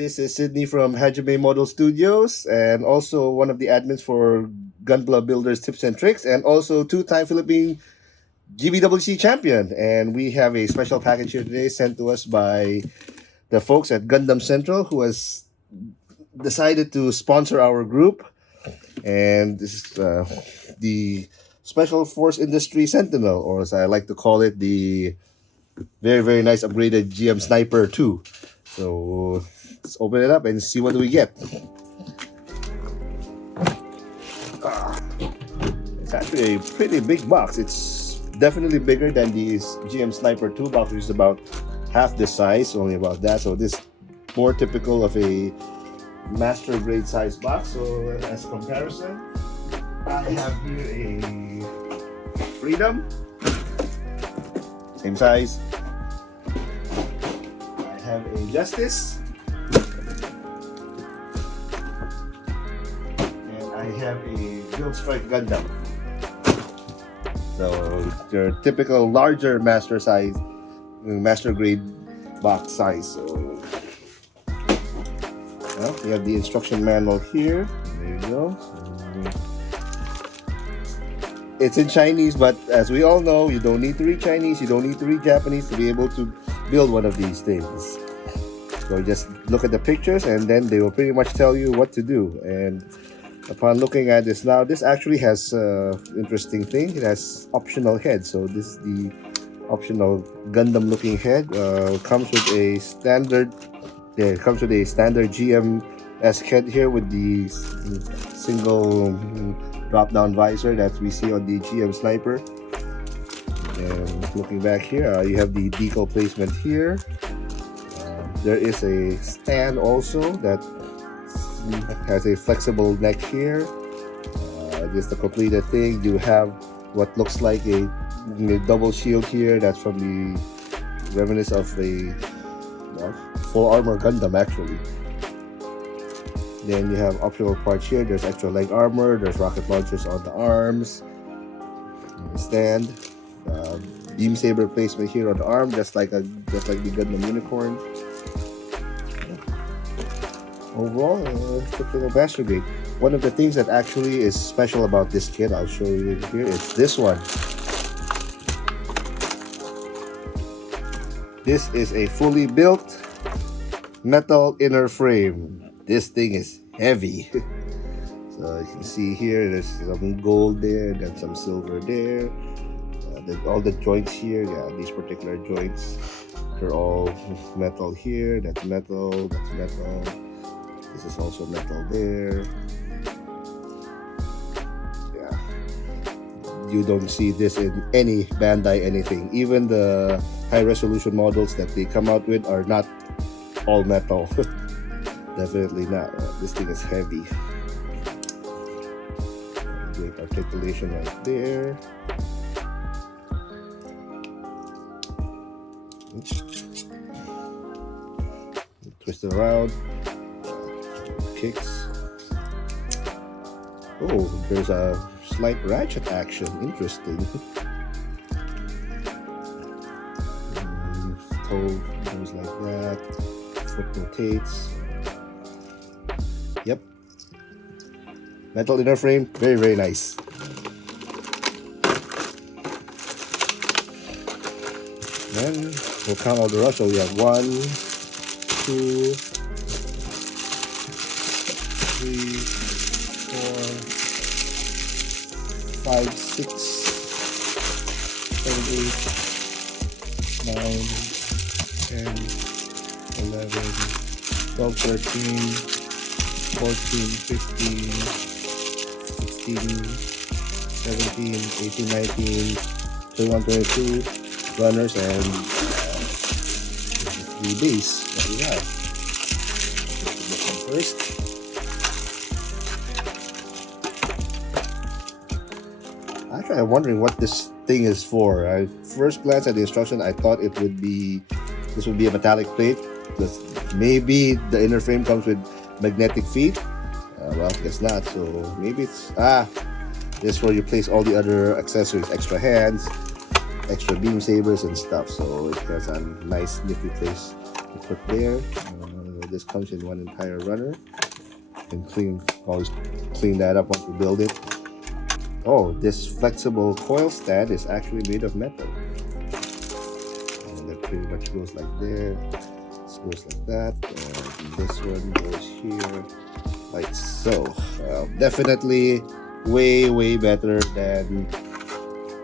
This is Sydney from Hajime Model Studios and also one of the admins for Gunpla Builders Tips and Tricks and also two-time Philippine GBWC champion. And we have a special package here today sent to us by the folks at Gundam Central who has decided to sponsor our group. And this is the Special Force Industry Sentinel, or as I like to call it, the very, very nice upgraded GM Sniper 2. So let's open it up and see what we get. It's actually a pretty big box. It's definitely bigger than the GM Sniper 2 box, which is about half the size, only about that. So this is more typical of a master grade size box. So as comparison, I have here a Freedom, same size. I have a Justice, and I have a Build Strike Gundam. So your typical larger master size, master grade box size. So well, we have the instruction manual here. There you go. It's in Chinese, but as we all know, you don't need to read Chinese, you don't need to read Japanese to be able to build one of these things. So just look at the pictures and then they will pretty much tell you what to do. And upon looking at this now, this actually has interesting thing. It has optional head. So this is the optional Gundam looking head. Comes with a standard GM-esque head here with the single drop-down visor that we see on the GM Sniper. And looking back here, you have the decal placement here. There is a stand also that has a flexible neck here. Just the completed thing. You have what looks like a double shield here. That's from the reminiscence of the full armor Gundam actually. Then you have optional parts here. There's extra leg armor. There's rocket launchers on the arms. Stand. Beam saber placement here on the arm, just like the Gundam Unicorn. Overall, typical master grade. One of the things that actually is special about this kit, I'll show you here, is this one. This is a fully built metal inner frame. This thing is heavy. So you can see here, there's some gold there, then some silver there. All the joints here, these particular joints, they're all metal here. That's metal, that's metal. This is also metal there. Yeah, you don't see this in any Bandai anything. Even the high resolution models that they come out with are not all metal. Definitely not. This thing is heavy. Great articulation right there. Twist it around. Kicks. Oh, there's a slight ratchet action. Interesting. Toe goes like that. Foot rotates. Yep. Metal inner frame. Very, very nice. Then we'll count all the rest. So we have 1, 2, 3, 4, 5, 6, 7, 8, 9, 10, 11, 12, 13, 14, 15, 16, 17, 18, 19, 21, 22 runners, and the base that we have. First, actually, I'm wondering what this thing is for. I first glance at the instruction, I thought this would be a metallic plate, because maybe the inner frame comes with magnetic feet. Well, I guess not. So maybe it's this is where you place all the other accessories, extra hands, extra beam sabers and stuff. So it has a nice nifty place to put there. this comes in one entire runner. And always clean that up once you build it. Oh, this flexible coil stand is actually made of metal. And that pretty much goes like there. This goes like that. And this one goes here, like so. Definitely way better than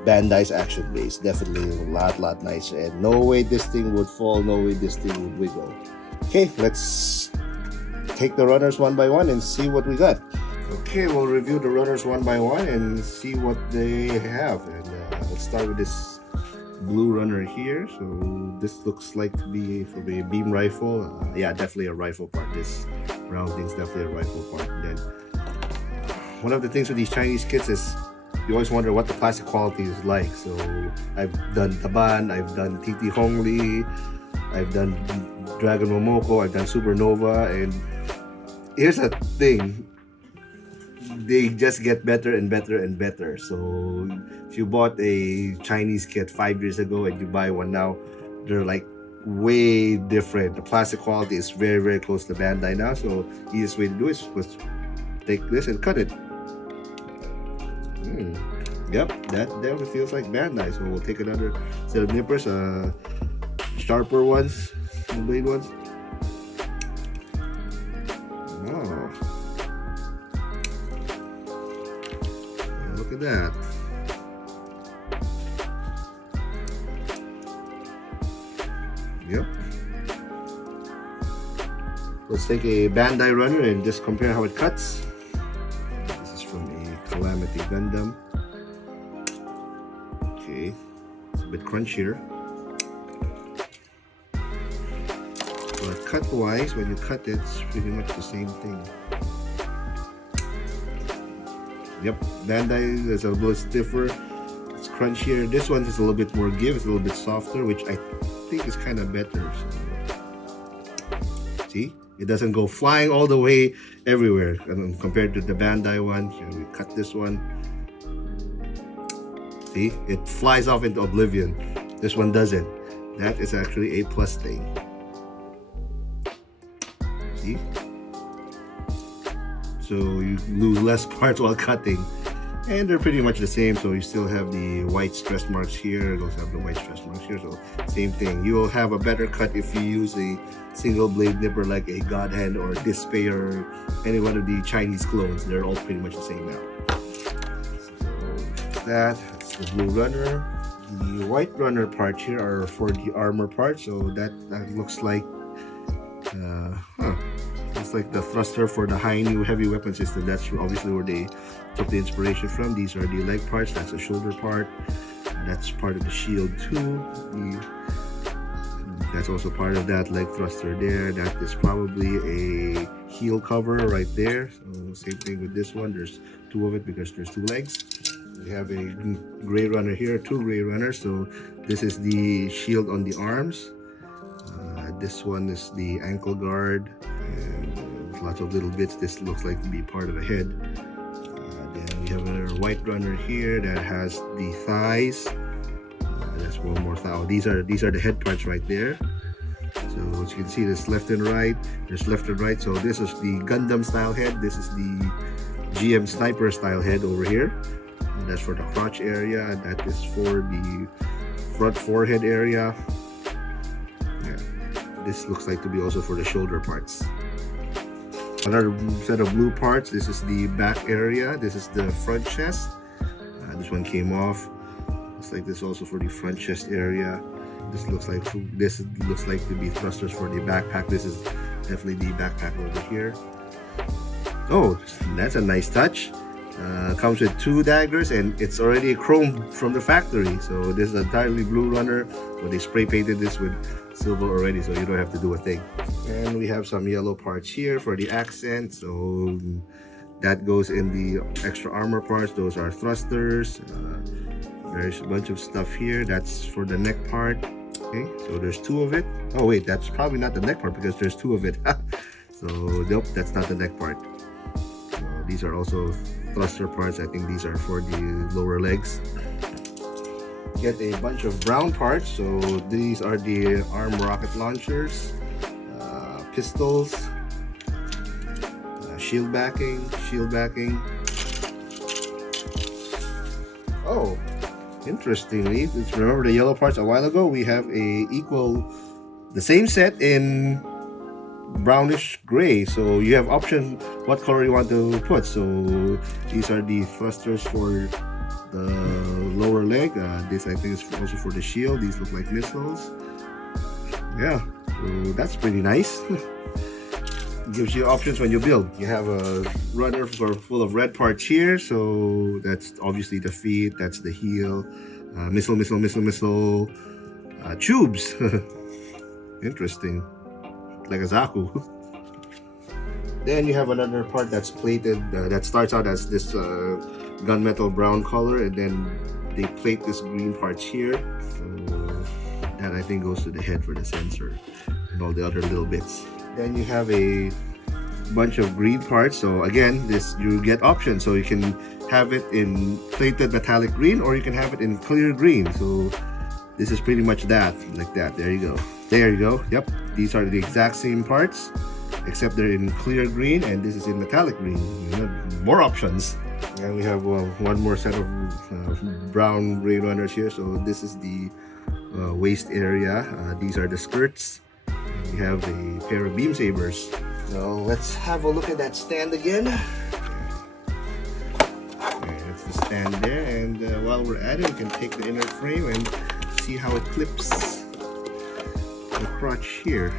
Bandai's action base. Definitely a lot nicer. And no way this thing would fall. No way this thing would wiggle. Okay, let's take the runners one by one and see what we got. Okay, we'll review the runners one by one and see what they have. And let's start with this blue runner here. So this looks like to be from a beam rifle. Yeah, definitely a rifle part. This round thing's definitely a rifle part. And then one of the things with these Chinese kits is you always wonder what the plastic quality is like. So I've done Taban, I've done TT Hongli, I've done Dragon Momoko, I've done Supernova, and here's the thing, they just get better and better. So if you bought a Chinese kit 5 years ago and you buy one now, they're like way different. The plastic quality is very close to Bandai now. So easiest way to do it is take this and cut it. Yep, that definitely feels like Bandai. So we'll take another set of nippers, sharper ones, blade ones. Oh, look at that. Yep. Let's take a Bandai runner and just compare how it cuts. This is from a Calamity Gundam. Okay, it's a bit crunchier. But cut-wise, when you cut it, it's pretty much the same thing. Yep, Bandai is a little stiffer. It's crunchier. This one is a little bit more give. It's a little bit softer, which I think is kind of better. So, see, it doesn't go flying all the way everywhere. And compared to the Bandai one, we cut this one. See, it flies off into oblivion. This one doesn't. That is actually a plus thing. See? So you lose less parts while cutting. And they're pretty much the same, so you still have the white stress marks here. Those have the white stress marks here, so same thing. You will have a better cut if you use a single blade nipper like a God Hand or Display or any one of the Chinese clones. They're all pretty much the same now. So that's the blue runner. The white runner parts here are for the armor part, so that looks like it's like the thruster for the high new heavy weapon system. That's obviously where they took the inspiration from. These are the leg parts. That's the shoulder part. That's part of the shield too. That's also part of that leg thruster there. That is probably a heel cover right there. So same thing with this one. There's two of it because there's two legs. We have a gray runner here, two gray runners. So this is the shield on the arms. This one is the ankle guard. And lots of little bits. This looks like to be part of a head. Then we have another white runner here that has the thighs. That's one more thigh. Oh, these are the head parts right there. So as you can see, there's left and right. There's left and right. So this is the Gundam style head. This is the GM sniper style head over here. And that's for the crotch area. That is for the front forehead area. Yeah. This looks like to be also for the shoulder parts. Another set of blue parts. This is the back area. This is the front chest. This one came off. Looks like this also for the front chest area. This looks like to be thrusters for the backpack. This is definitely the backpack over here. Oh, that's a nice touch. Comes with two daggers and it's already chrome from the factory. So this is an entirely blue runner. So they spray painted this with silver already, so you don't have to do a thing. And we have some yellow parts here for the accent. So that goes in the extra armor parts. Those are thrusters. There's a bunch of stuff here. That's for the neck part. Okay, so there's two of it. Oh wait, that's probably not the neck part because there's two of it. So nope, that's not the neck part. So these are also thruster parts. I think these are for the lower legs. Get a bunch of brown parts. So these are the arm rocket launchers. pistols, shield backing. Oh, interestingly, remember the yellow parts a while ago? We have the same set in brownish gray, so you have option what color you want to put. So these are the thrusters for the lower leg. This I think is also for the shield. These look like missiles. Yeah, so that's pretty nice. Gives you options when you build. You have a runner full of red parts here, so that's obviously the feet, that's the heel, missile, tubes. Interesting, like a Zaku. Then you have another part that's plated, that starts out as this gunmetal brown color, and then they plate this green parts here. So that I think goes to the head for the sensor and all the other little bits. Then you have a bunch of green parts. So again, you get options. So you can have it in plated metallic green, or you can have it in clear green. So this is pretty much that, like that. There you go. Yep, these are the exact same parts, except they're in clear green, and this is in metallic green. You have more options. And we have one more set of brown gray runners here. So this is the waist area. These are the skirts. We have a pair of beam sabers. So let's have a look at that stand again. That's the stand there, and while we're at it, we can take the inner frame and see how it clips the crotch here.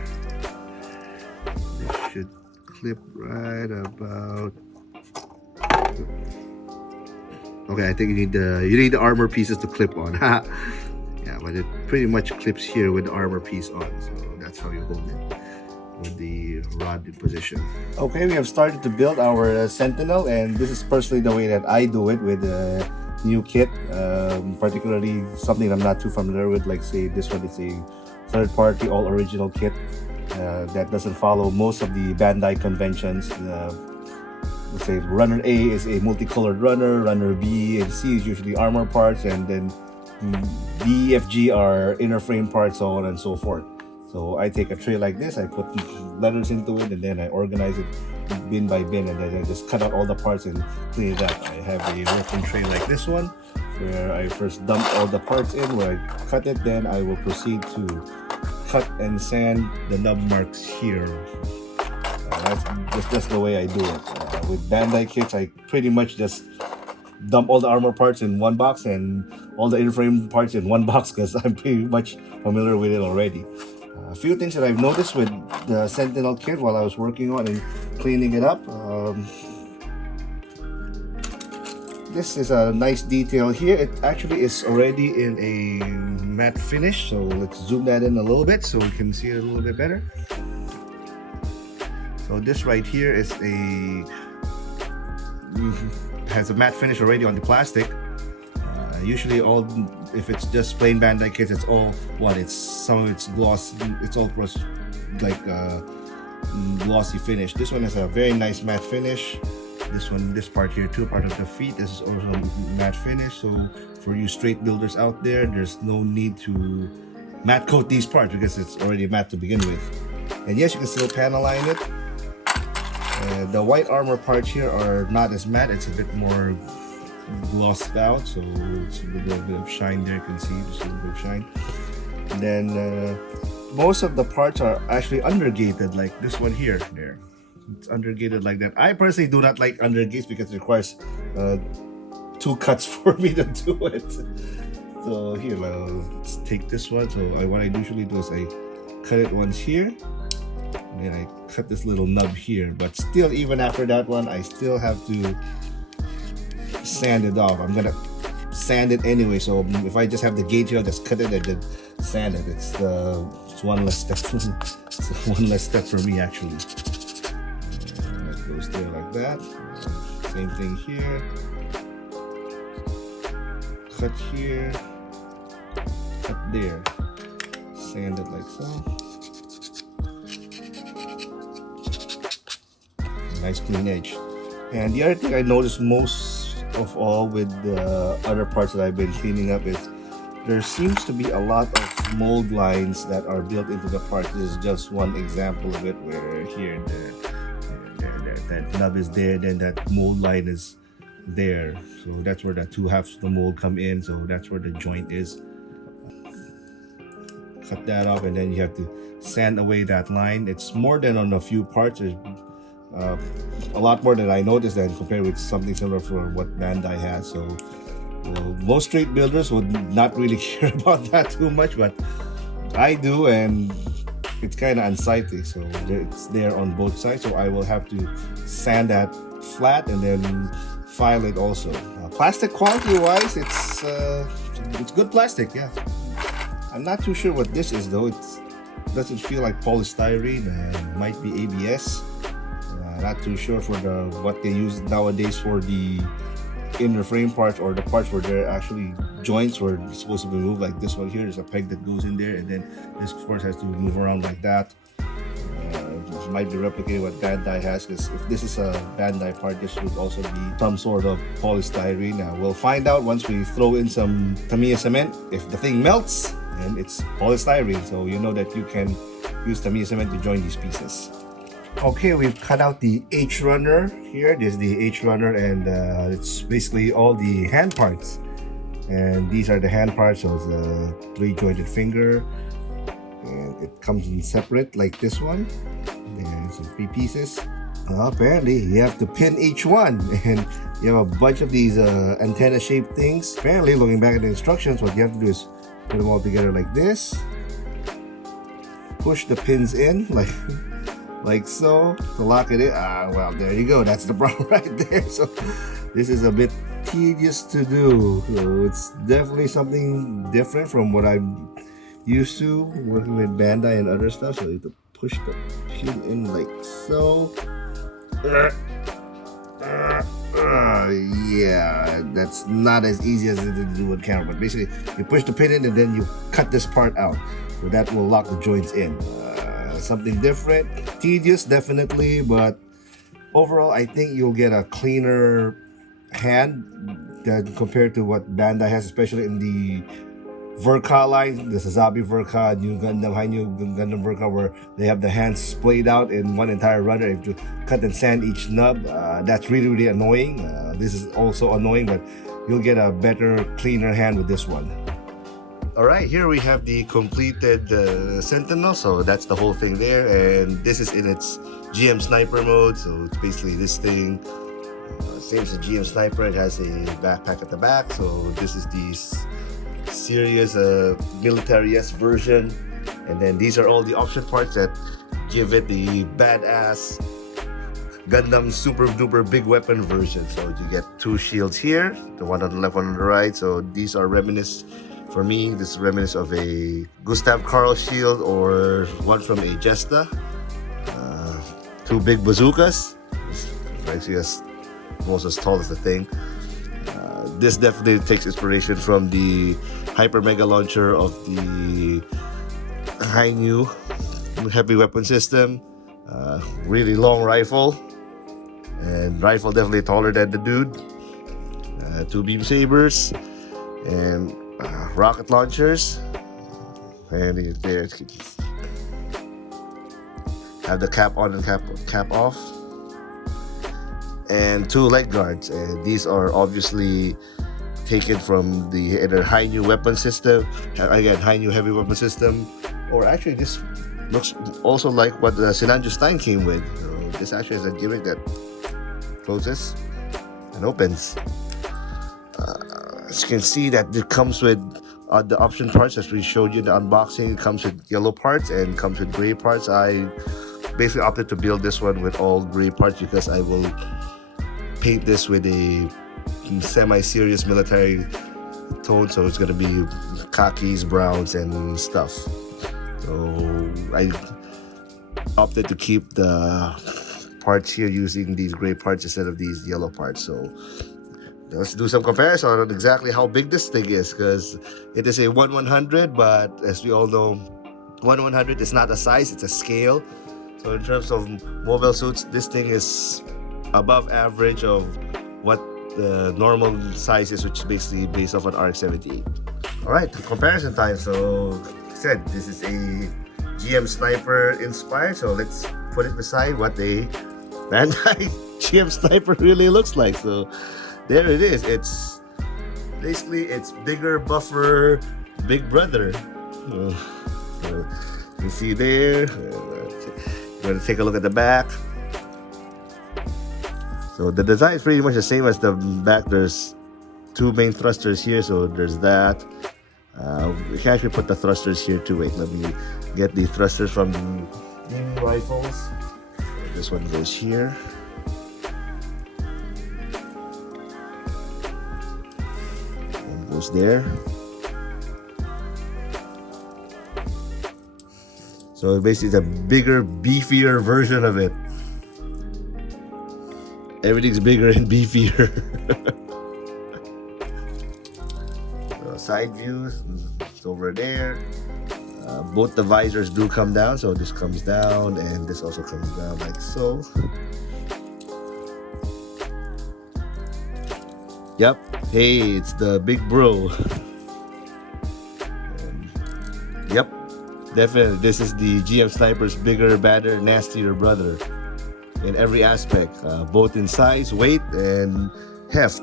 This should clip right about. Okay, I think you need the armor pieces to clip on. Yeah, but it pretty much clips here with the armor piece on. So that's how you hold it with the rod in position. Okay, we have started to build our Sentinel, and this is personally the way that I do it with the new kit, particularly something I'm not too familiar with, like say this one is a third-party all-original kit that doesn't follow most of the Bandai conventions. Let's say runner A is a multicolored runner B and C is usually armor parts, and then D, F, G are inner frame parts, so on and so forth. So I take a tray like this, I put letters into it, and then I organize it bin by bin, and then I just cut out all the parts and clean it up. I have a working tray like this one, where I first dump all the parts in, where I cut it, then I will proceed to cut and sand the nub marks here. That's just the way I do it. With Bandai kits, I pretty much just dump all the armor parts in one box and all the in-frame parts in one box, because I'm pretty much familiar with it already. A few things that I've noticed with the Sentinel kit while I was working on and cleaning it up. This is a nice detail here. It actually is already in a matte finish, so let's zoom that in a little bit so we can see it a little bit better. So this right here is has a matte finish already on the plastic. Usually if it's just plain Bandai kits, it's all some of it's gloss, it's all like glossy finish. This one has a very nice matte finish. This part here too, part of the feet, this is also matte finish. So for you straight builders out there, there's no need to matte coat these parts because it's already matte to begin with. And yes, you can still panel line it. The white armor parts here are not as matte, it's a bit more glossed out, so it's a little bit of shine there. You can see just a little bit of shine. And then most of the parts are actually undergated, like this one here. There, it's undergated like that. I personally do not like undergates because it requires 2 cuts for me to do it. So here, let's take this one. So what I usually do is I cut it once here, and then I cut this little nub here. But still, even after that one, I still have to sand it off. I'm gonna sand it anyway, so if I just have the gauge here, I'll just cut it and then sand it. It's one less step. It's one less step for me actually. That goes there like that. Same thing here. Cut here. Cut there. Sand it like so. Nice clean edge. And the other thing I noticed most of all with the other parts that I've been cleaning up is there seems to be a lot of mold lines that are built into the part. This is just one example of it, where here that nub is there, then that mold line is there. So that's where the two halves of the mold come in. So that's where the joint is. Cut that off, and then you have to sand away that line. It's more than on a few parts. There's a lot more that I noticed than compared with something similar for what Bandai has. So most street builders would not really care about that too much, but I do, and it's kind of unsightly. So it's there on both sides. So I will have to sand that flat and then file it also. Plastic quality wise, it's good plastic, yeah. I'm not too sure what this is though. It doesn't feel like polystyrene. Might be ABS. Not too sure for what they use nowadays for the inner frame parts, or the parts where there are actually joints where it's supposed to be moved. Like this one here, there's a peg that goes in there, and then this of course has to move around like that. This might be replicating what Bandai has, because if this is a Bandai part, this would also be some sort of polystyrene. We'll find out once we throw in some Tamiya cement. If the thing melts, and it's polystyrene, so you know that you can use Tamiya cement to join these pieces. Okay, we've cut out the H runner here. This is the H runner, and it's basically all the hand parts. And these are the hand parts. So it's a 3-jointed finger, and it comes in separate like this one. And some 3 pieces. Apparently, you have to pin each one, and you have a bunch of these antenna-shaped things. Apparently, looking back at the instructions, what you have to do is put them all together like this. Push the pins in like so to lock it in. Well, there you go. That's the problem right there. So this is a bit tedious to do. So it's definitely something different from what I'm used to working with Bandai and other stuff. So you have to push the pin in like so. Yeah, that's not as easy as it is to do with camera, but basically you push the pin in and then you cut this part out, so that will lock the joints in. Something different, tedious definitely, but overall I think you'll get a cleaner hand than compared to what Bandai has, especially in the Verka line, the Sazabi Verka, New Gundam, High New Gundam Verka, where they have the hands splayed out in one entire runner. If you cut and sand each nub, that's really annoying. This is also annoying, but you'll get a better, cleaner hand with this one. Alright, here we have the completed Sentinel, so that's the whole thing there, and this is in its GM Sniper mode. So it's basically this thing, same as the GM Sniper. It has a backpack at the back, so this is the serious military-esque version, and then these are all the option parts that give it the badass Gundam super duper big weapon version. So you get 2 shields here, the one on the left, one on the right. So these are for me, this is reminiscent of a Gustav Karl shield, or one from a Jesta. 2 big bazookas, actually almost as tall as the thing. This definitely takes inspiration from the Hyper Mega Launcher of the High New heavy weapon system. Really long rifle, and rifle definitely taller than the dude. 2 beam sabers, and rocket launchers, and there have the cap on and cap off, and 2 light guards, and these are obviously taken from the either High New weapon system, again High New heavy weapon system, or actually this looks also like what the Sinanju Stein came with. So this actually has a gimmick that closes and opens. As you can see, that it comes with the option parts as we showed you in the unboxing. It comes with yellow parts and comes with gray parts. I basically opted to build this one with all gray parts because I will paint this with a semi-serious military tone, so it's going to be khakis, browns, and stuff. So I opted to keep the parts here using these gray parts instead of these yellow parts. So let's do some comparison on exactly how big this thing is, because it is a 1/100, but as we all know, 1/100 is not a size, it's a scale. So in terms of mobile suits, this thing is above average of what the normal sizes, which is basically based off an RX-78. All right, comparison time. So, like I said, this is a GM Sniper inspired. So let's put it beside what a Bandai GM Sniper really looks like. So there it is. It's basically it's bigger, buffer, big brother. You see there. You're gonna take a look at the back. So the design is pretty much the same as the back. There's two main thrusters here, so there's that. We can actually put the thrusters here too. Wait, let me get the thrusters from the beam rifles. This one goes here. One goes there. So basically, it's a bigger, beefier version of it. Everything's bigger and beefier. So side views, it's over there. Both the visors do come down, so this comes down and this also comes down like so. Yep, hey, it's the big bro. Yep, definitely, this is the GM Sniper's bigger, badder, nastier brother in every aspect, both in size, weight, and heft.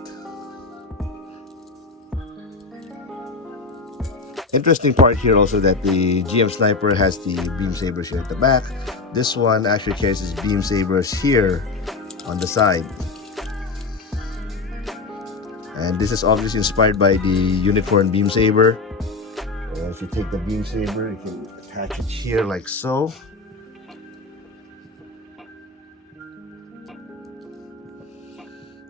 Interesting part here also that the GM Sniper has the beam sabers here at the back. This one actually carries his beam sabers here on the side. And this is obviously inspired by the Unicorn beam saber. And if you take the beam saber, you can attach it here like so.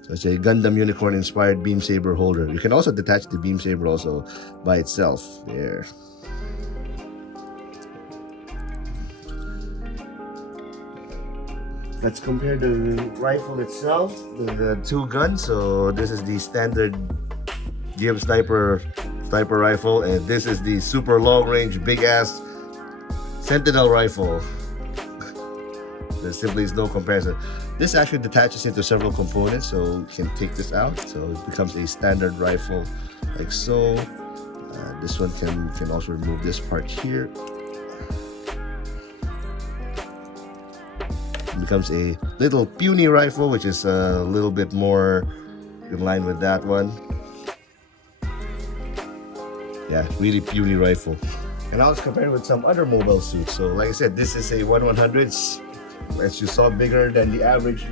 So it's a Gundam Unicorn inspired beam saber holder. You can also detach the beam saber also by itself there. Let's compare the rifle itself, the two guns. So this is the standard GM Sniper rifle, and this is the super long range big ass Sentinel rifle. There simply is no comparison. This actually detaches into several components, so you can take this out. So it becomes a standard rifle like so. This one can also remove this part here. It becomes a little puny rifle, which is a little bit more in line with that one. Yeah, really puny rifle. And I'll compare it with some other mobile suits. So like I said, this is a 1/100. As you saw, bigger than the average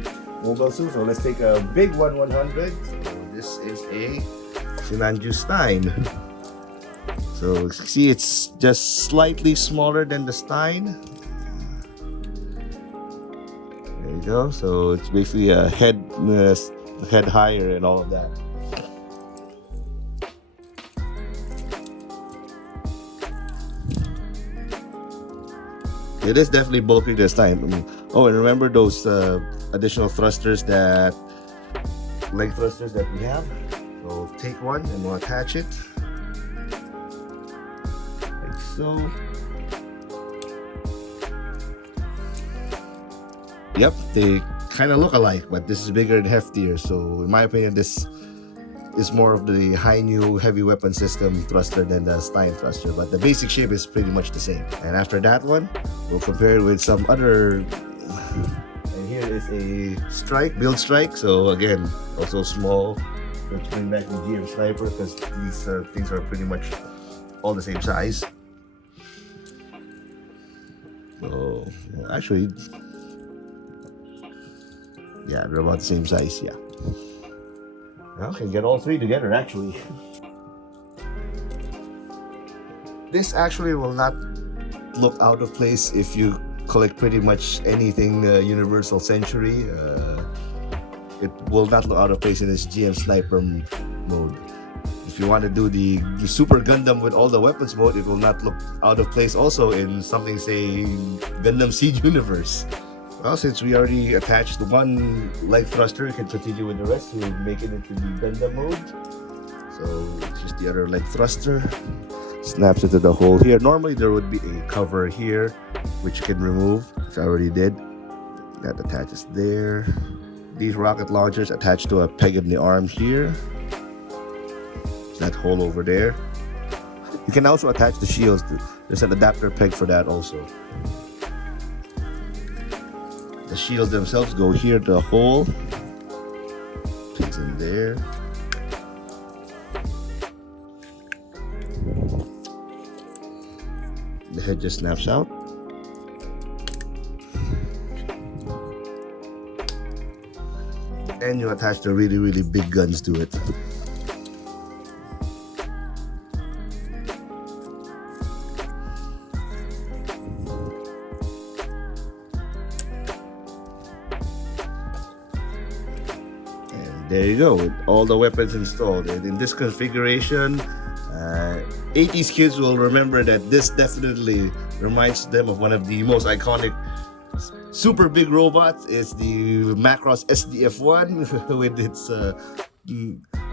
mobile suit. So let's take a big 1/100. So this is a Sinanju Stein. So see, it's just slightly smaller than the Stein. There you go. So it's basically a head higher and all of that. It is definitely bulkier this time. Oh, and remember those additional thrusters, that leg thrusters that we have. So take one and we'll attach it like so. Yep, they kind of look alike, but this is bigger and heftier. So in my opinion, this is more of the high new heavy weapon system thruster than the Stein thruster, but the basic shape is pretty much the same. And after that one, we'll compare it with some other. And here is a build strike. So again, also small. Let's bring back the GM Sniper because these things are pretty much all the same size. So well, actually, yeah, they're about the same size. Yeah. Well, can get all three together actually. This actually will not look out of place if you collect pretty much anything Universal Century. It will not look out of place in this GM Sniper mode. If you want to do the Super Gundam with all the weapons mode, it will not look out of place also in something, say, Gundam Siege Universe. Well, since we already attached the one leg thruster, we can continue with the rest to make it into the Gundam mode. So just the other leg thruster snaps into the hole here. Normally there would be a cover here, which you can remove, which I already did. That attaches there. these rocket launchers attached to a peg in the arm here. That hole over there. You can also attach the shields. There's an adapter peg for that also. The shields themselves go here to the hole. Pigs in there. The head just snaps out. And you attach the really, really big guns to it. There you go, with all the weapons installed. And in this configuration, 80s kids will remember that this definitely reminds them of one of the most iconic super big robots. It's the Macross SDF-1 with its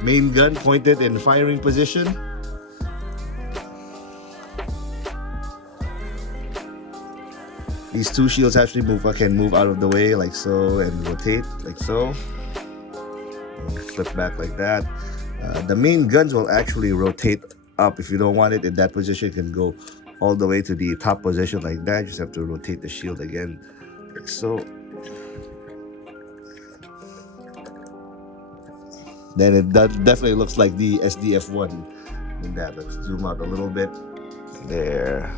main gun pointed in firing position. These two shields actually can move out of the way like so and rotate like so. Flip back like that. The main guns will actually rotate up. If you don't want it in that position, you can go all the way to the top position like that. You just have to rotate the shield again like so. Then it definitely looks like the SDF-1 in that. Let's zoom out a little bit. There.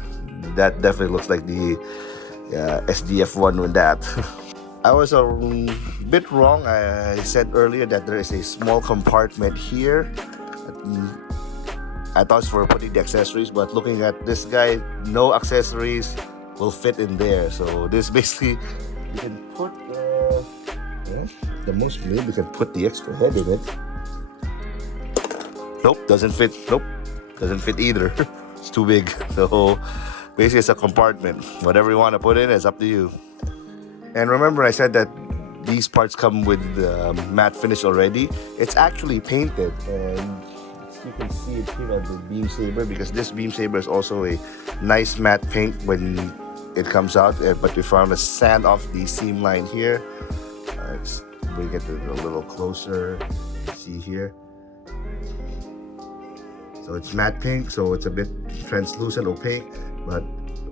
That definitely looks like the SDF-1 with that. I was a bit wrong. I said earlier that there is a small compartment here. I thought it's for putting the accessories, but looking at this guy, no accessories will fit in there. So this basically, you can put, the most maybe you can put the extra head in it. Nope, doesn't fit. Nope, doesn't fit either. It's too big. So basically it's a compartment. Whatever you want to put in, it's up to you. And remember, I said that these parts come with matte finish already. It's actually painted, and you can see it here on the beam saber, because this beam saber is also a nice matte paint when it comes out. But we found to sand off the seam line here. Let's bring it a little closer. See here. So it's matte pink, so it's a bit translucent, opaque. But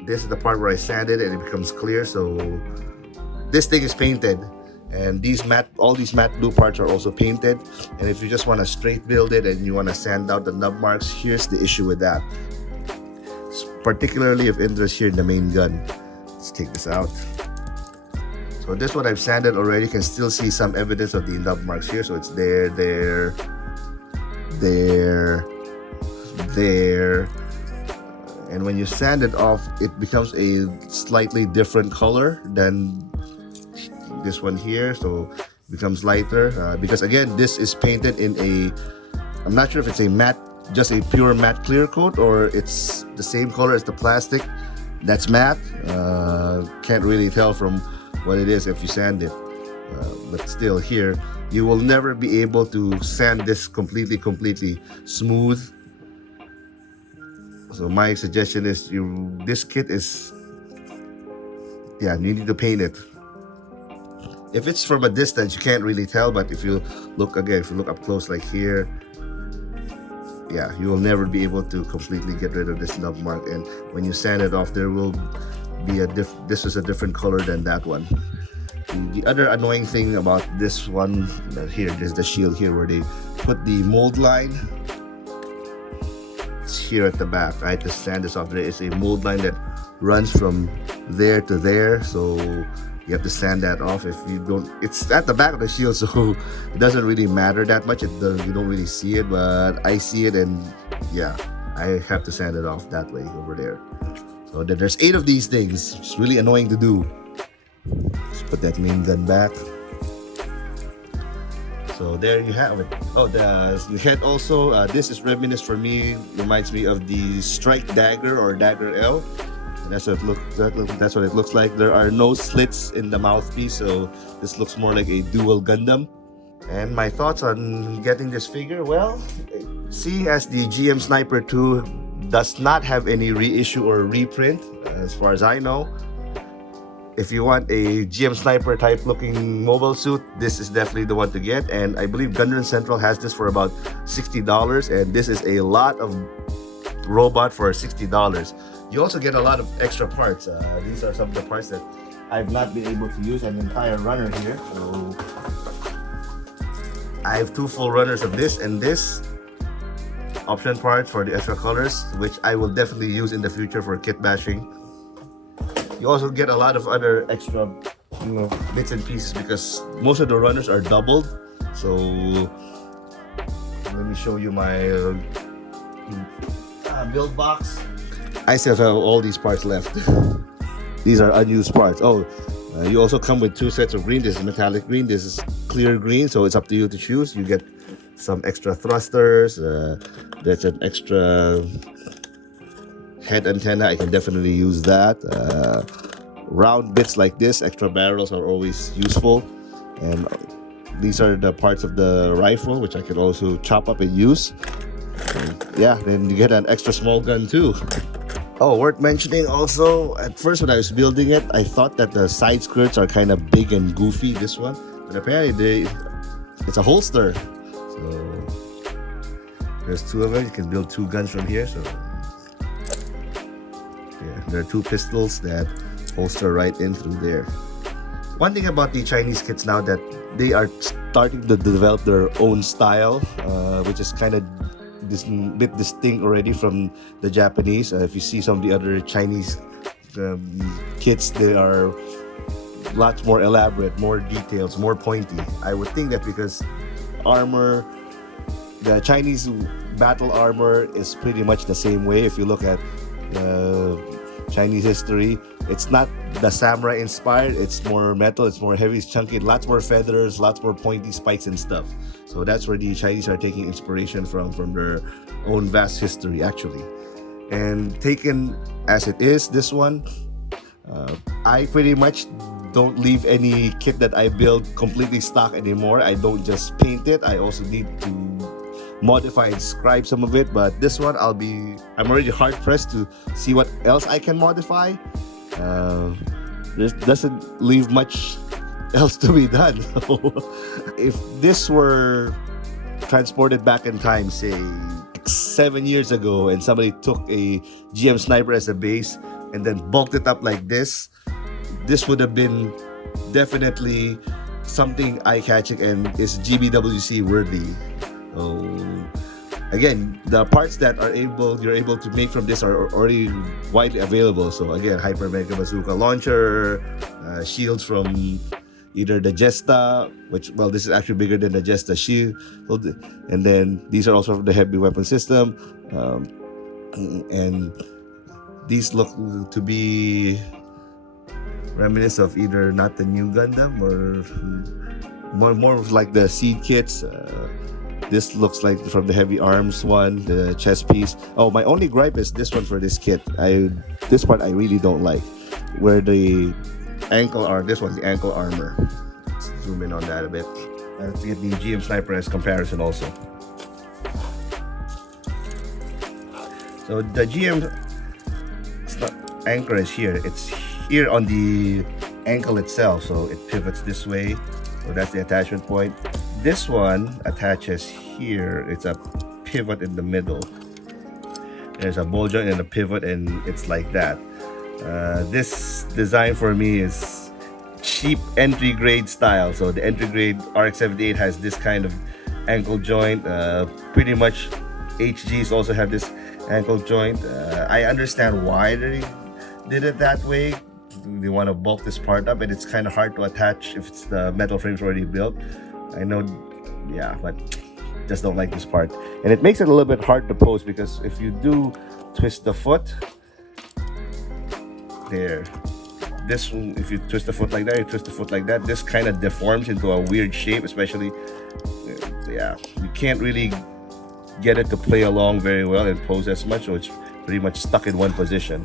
this is the part where I sanded and it becomes clear. So this thing is painted, and all these matte blue parts are also painted. And if you just want to straight build it and you want to sand out the nub marks, here's the issue with that. It's particularly of interest here in the main gun. Let's take this out. So this one I've sanded already. You can still see some evidence of the nub marks here. So it's there, there, there, there. And when you sand it off, it becomes a slightly different color than this one here, so it becomes lighter because again, this is painted in I'm not sure if it's a matte, just a pure matte clear coat, or it's the same color as the plastic that's matte. Can't really tell from what it is if you sand it, but still, here you will never be able to sand this completely smooth. So my suggestion is this kit is, you need to paint it. If it's from a distance, you can't really tell, but if you look up close like here, you will never be able to completely get rid of this nub mark. And when you sand it off, there will be this is a different color than that one. And the other annoying thing about this one here, there's the shield here where they put the mold line. It's here at the back. I had to sand this off. There is a mold line that runs from there to there, so you have to sand that off. If you don't, it's at the back of the shield, so it doesn't really matter that much. You don't really see it, but I see it, and I have to sand it off that way over there. So there's 8 of these things. It's really annoying to do. Let's put that main gun back. So there you have it. Oh, the head also. This is reminds me of the Strike Dagger or Dagger L. That's what it looks like. There are no slits in the mouthpiece, so this looks more like a dual Gundam. And my thoughts on getting this figure, well, seeing as the GM Sniper 2 does not have any reissue or reprint, as far as I know, if you want a GM Sniper type looking mobile suit, this is definitely the one to get. And I believe Gundam Central has this for about $60, and this is a lot of robot for $60. You also get a lot of extra parts. These are some of the parts that I've not been able to use. An entire runner here. So I have 2 full runners of this and this. Option parts for the extra colors, which I will definitely use in the future for kit bashing. You also get a lot of other extra, bits and pieces because most of the runners are doubled. So let me show you my build box. I still have all these parts left. These are unused parts. You also come with 2 sets of green. This is metallic green, this is clear green, so it's up to you to choose. You get some extra thrusters. There's an extra head antenna. I can definitely use that. Round bits like this, extra barrels are always useful. And these are the parts of the rifle, which I can also chop up and use. And yeah, then you get an extra small gun too. Worth mentioning also, at first when I was building it, I thought that the side skirts are kind of big and goofy, this one. But apparently it's a holster. So there's 2 of them. You can build 2 guns from here. So yeah, there are 2 pistols that holster right in through there. One thing about the Chinese kits now that they are starting to develop their own style, which is kind of bit distinct already from the Japanese. If you see some of the other Chinese kits, they are lots more elaborate, more details, more pointy. I would think that because armor, the Chinese battle armor is pretty much the same way. If you look at Chinese history, it's not the samurai inspired, it's more metal, it's more heavy, it's chunky, lots more feathers, lots more pointy spikes and stuff. So that's where the Chinese are taking inspiration from their own vast history actually. And taken as it is, this one, I pretty much don't leave any kit that I build completely stock anymore. I don't just paint it, I also need to modify and scribe some of it. But this one, I'm already hard pressed to see what else I can modify. This doesn't leave much else to be done. If this were transported back in time, say 7 years ago, and somebody took a GM Sniper as a base and then bulked it up like this would have been definitely something eye-catching and is GBWC worthy. Again, the parts that you're able to make from this are already widely available. So again, Hyper Mega Bazooka launcher, shields from either the Jesta, which, well, this is actually bigger than the Jesta shield, and then these are also from the heavy weapon system, and these look to be reminiscent of either not the new Gundam or more like the seed kits. This looks like from the heavy arms one, the chest piece. My only gripe is this one for this kit. This part I really don't like, where the ankle this one's the ankle armor. Let's zoom in on that a bit. Let's get the GM Sniper as comparison also. So the GM anchor is here. It's here on the ankle itself, so it pivots this way. So that's the attachment point. This one attaches here. It's a pivot in the middle. There's a ball joint and a pivot, and it's like that. This design for me is cheap entry grade style. So the entry grade RX-78 has this kind of ankle joint. Pretty much HGs also have this ankle joint. I understand why they did it that way. They want to bulk this part up, and it's kind of hard to attach if it's the metal frame's already built. I know, yeah, but just don't like this part. And it makes it a little bit hard to pose, because if you do twist the foot, there, if you twist the foot like that, you twist the foot like that, this kind of deforms into a weird shape, especially, yeah, you can't really get it to play along very well and pose as much, so it's pretty much stuck in one position.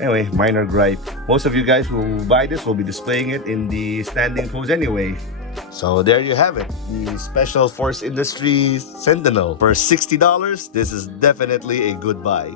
Anyway, minor gripe. Most of you guys who buy this will be displaying it in the standing pose anyway. So there you have it, the special Forces Industry Sentinel. For $60, this is definitely a good buy.